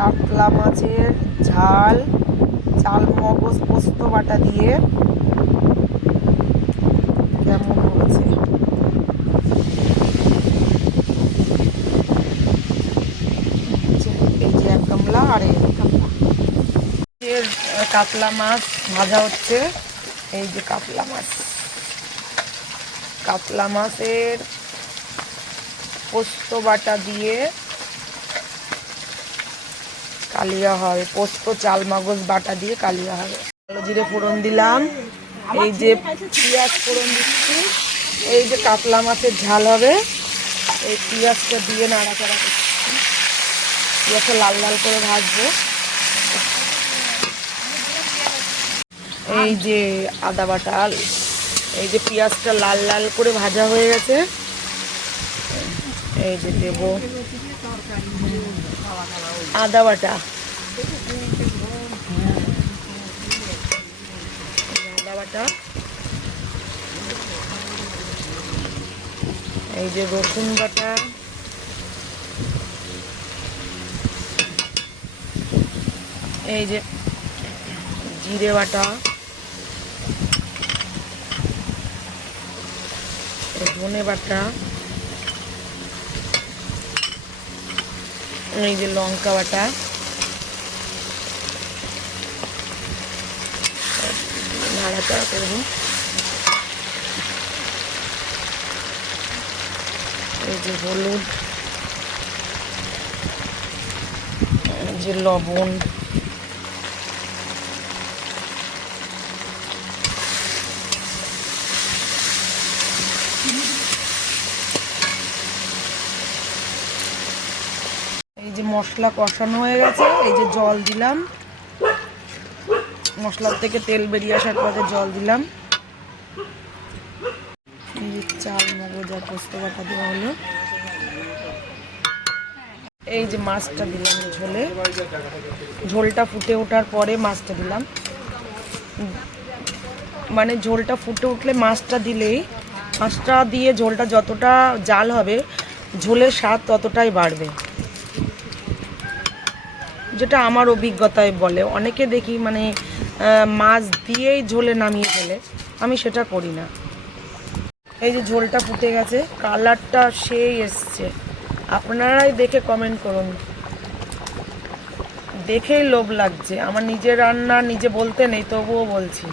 কাতলা মাছের ঝাল চাল মগজ পোস্ত বাটা দিয়ে কেমন হয়েছে। এই যে এক গামলা আর এই গামলা কাতলা মাছ ভাজা হচ্ছে। এই যে কাতলা মাছের পোস্ত বাটা দিয়ে কালিয়া হবে, পোস্ত চাল মগজ বাটা দিয়ে কালিয়া হবে। কালো জিরে ফোড়ন দিলাম, এই যে পেঁয়াজ ফোড়ন দিচ্ছি, এই যে কাতলা মাছের ঝাল হবে, এই পেঁয়াজটা দিয়ে নাড়াচাড়া করছি। পেঁয়াজটা লাল লাল করে ভাজবো। এই যে আদা বাটা, এই যে পেঁয়াজটা লাল লাল করে ভাজা হয়ে গেছে, এই যে দেবো আদা বাটা, এই যে রসুন বাটা, এই যে জিরে বাটা, ধনে বাটা, এই যে লঙ্কা বাটা, নাড়াচাড়া করবো। এই যে হলুদ, এই যে লবণ, এই যে মশলা কষানো হয়ে গেছে, এই যে জল দিলাম, মশলার থেকে তেল বেরিয়ে আসার পরে জল দিলাম। এই যে চাল মগজ আর পোস্ত বাটা দেওয়া হলো, এই যে মাছটা দিলাম ঝোলে, ঝোলটা ফুটে ওঠার পরে মাছটা দিলাম। মানে ঝোলটা ফুটে উঠলে মাছটা দিলেই, মাছটা দিয়ে ঝোলটা যতটা জাল হবে ঝোলের স্বাদ ততটাই বাড়বে, যেটা আমার অভিজ্ঞতায় বলে। অনেকে দেখি মানে মাছ দিয়েই ঝোলে নামিয়ে ফেলে, আমি সেটা করি না। এই যে ঝোলটা ফুটে গেছে, কালারটা সেই এসছে, আপনারাই দেখে কমেন্ট করুন। দেখেই লোভ লাগছে, আমার নিজের রান্না নিজে বলতে নেই, তবুও বলছি।